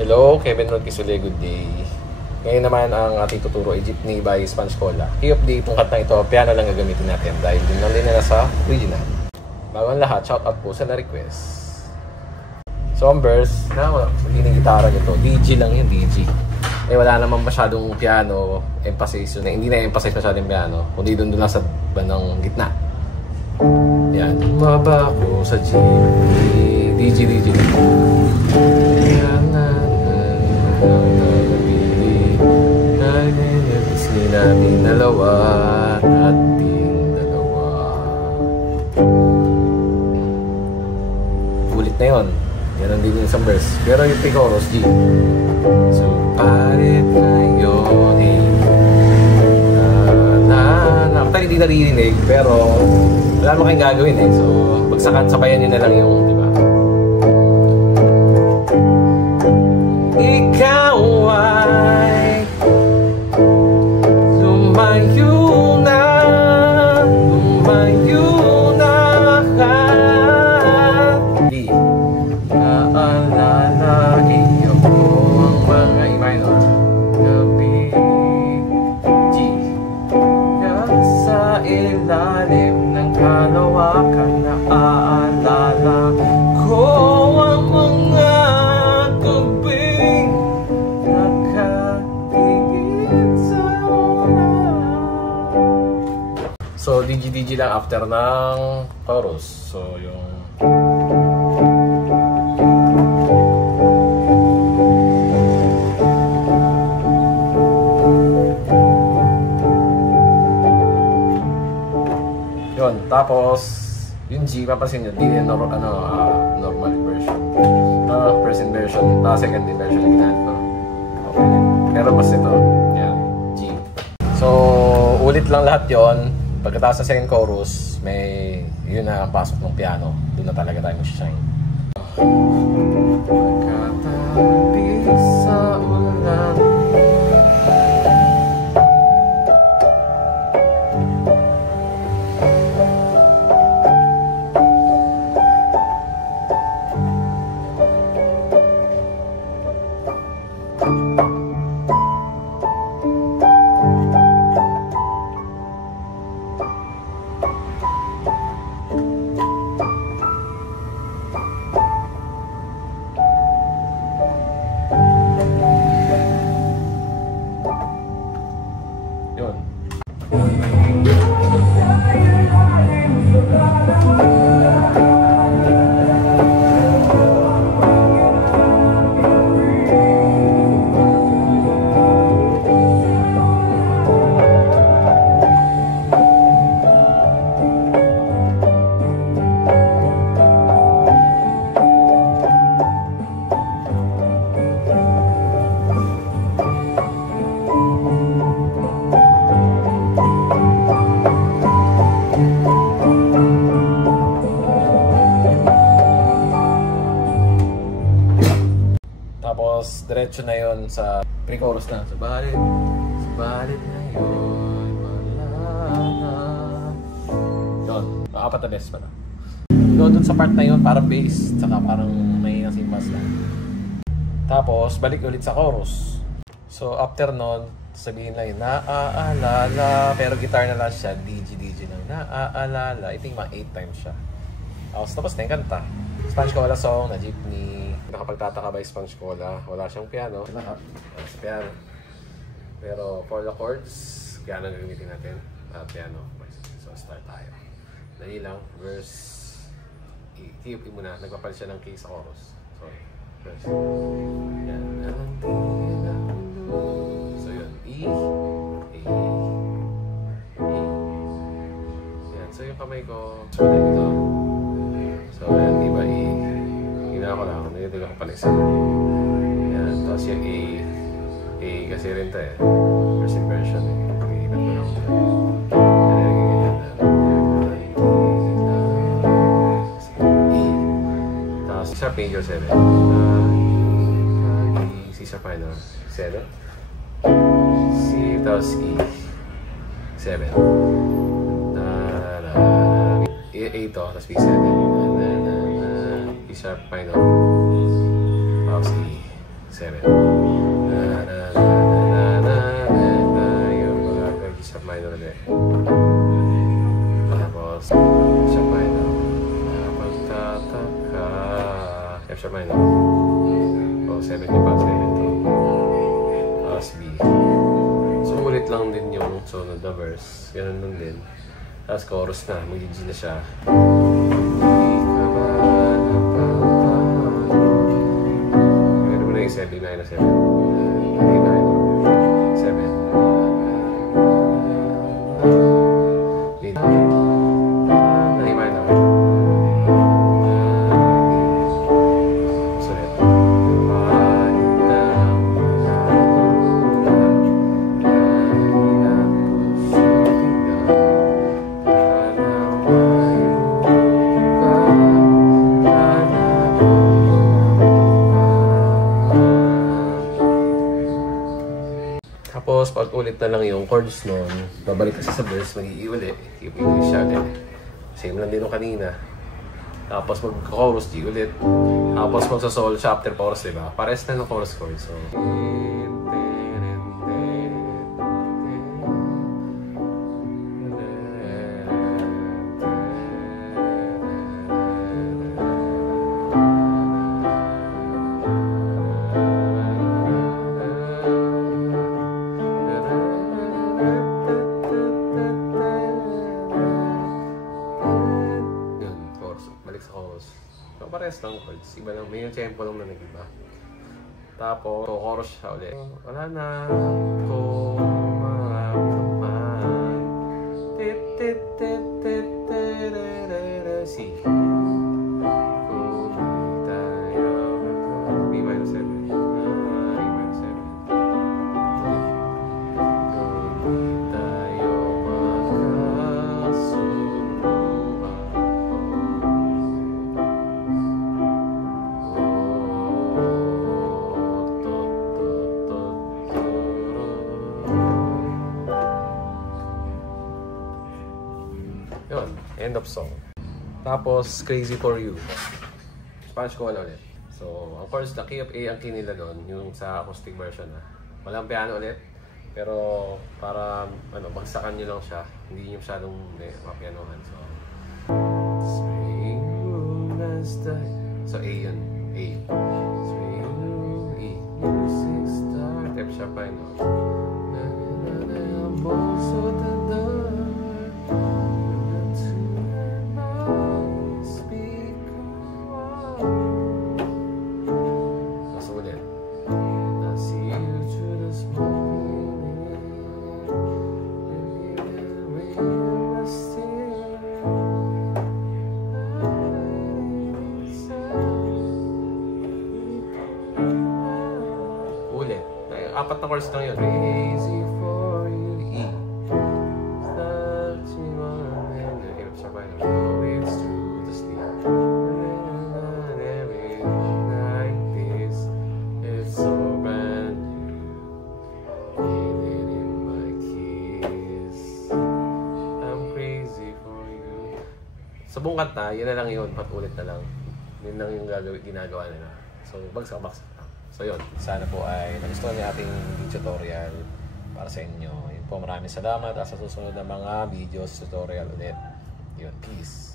Hello, Kevin Rodquisole, good day. Ngayon naman ang ating tuturo ay Jeepney by Spanchola. Key of the itong kanta ito, piano lang gagamitin natin dahil din lang din na sa original. Bago ang lahat, shout out po sa na-request. So ang verse, hindi na gitara nito, DG lang yun, DG. Wala naman masyadong piano, emphasis yun. Hindi na emphasize masyadong piano, kundi doon lang sa bandang gitna. Yan, baba ko sa G, DG. Namin dalawa, ating dalawa. Ulit na yun. Yan ang din yung isang verse. Pero yung pre-chorus, G. So, parit na yun, Actually, hindi naririnig, pero wala mo kayong gagawin So, sabayan nyo na lang yung, di ba? Ikaw ay lumayo na di naalala iyo ko ang mga minor gabi G sa ilalim ng kalawakan na aalala ko ang mga gabing nakatigit sa So, DG lang after ng chorus. So, yung yun. Tapos, yung G, papasin nyo, di yung normal version. Present version, second version yung ginaan ko. Okay. Pero mas ito, yan, G. So, ulit lang lahat yon. Pagkatapos sa second chorus, yun na ang pasok ng piano. Doon na talaga tayo mag-shine. Pagkatabi sa ulan, diretso na yon sa pre-chorus na. Subalit na yun, wala na. Yun, apat na best pa na. Doon sa part na yun, parang bass, tsaka parang may nasimbas lang. Tapos, balik ulit sa chorus. So, after nun, sabihin lang yun, naaalala, pero guitar na lang siya, DG lang, naaalala. I think mga 8 times siya. Tapos na yung kanta. Spanchola song na Jeepney. Nakapagtataka by Spanchola. Wala siyang piano. Sa piano. Pero for the chords, piano gagamitin natin. Piano. So start tayo. Dali lang. Verse. I-tip muna. Nagpapalit siya ng key sa chorus. Sorry. Verse. Yan. So yun. E. Yan. So yung kamay ko. So ito. So, ayan, diba, ginawa ko lang, nilitig ako paligsa. Ayan, tapos yung A kasi rin ito first version iibat ko lang. Ayan, tapos sharp major 7. C sharp minor 7. C, tapos E 7. A to, tapos B7. E sharp minor. Tapos E7. 7. Yung mga G sharp minor ulit. Tapos F sharp minor. Magtataka. F sharp minor. O 7 yung pa, 7 tapos B. So ulit lang din yung sunod na verse. Ganun lang din. Tapos chorus na. Mag-G na siya. Ganun mo na yung 7 minor 7. A minor 7. Lead. A minor. Sulit. Tapos, pag ulit na lang yung chords nun, babalik kasi sa verse, mag-i-uli. I-English siya ulit. Same lang din nung kanina. Tapos, mag-chorus, G ulit. Tapos, magsa-solo siya after chorus, diba? Pares na ng chorus chord. So, pares lang chords. Iba lang. May yung tempo lang na nag-iba. Tapos, chorus siya ulit. Wala na ko maramdaman. C. Kung tayo B minor 7. A minor 7. Kung tayo magkasunduan. Yun, end of song. Tapos, Crazy For You. Spanish ko wala ulit. So, ang chords na key of A ang kinila doon, yung sa acoustic version na. Walang piano ulit. Pero, para, bagsakan nyo lang siya. Hindi nyo masyadong mapianohan. So, so A yun. A. E. Music start. F sharp minor. Apat na chords lang yun. Crazy for you, E. Hirap siya pa yun. It's true to sleep. Every like this, it's so brand new. Feeling in my kiss. I'm crazy for you. Sa buong kanta, yun na lang yun. Patulit na lang. Yun lang yung ginagawa nila. So, bagsak. So yun, sana po ay nagustuhan niyo ating tutorial para sa inyo. Yun po, maraming salamat at sa susunod na mga videos tutorial ulit. Yun, peace!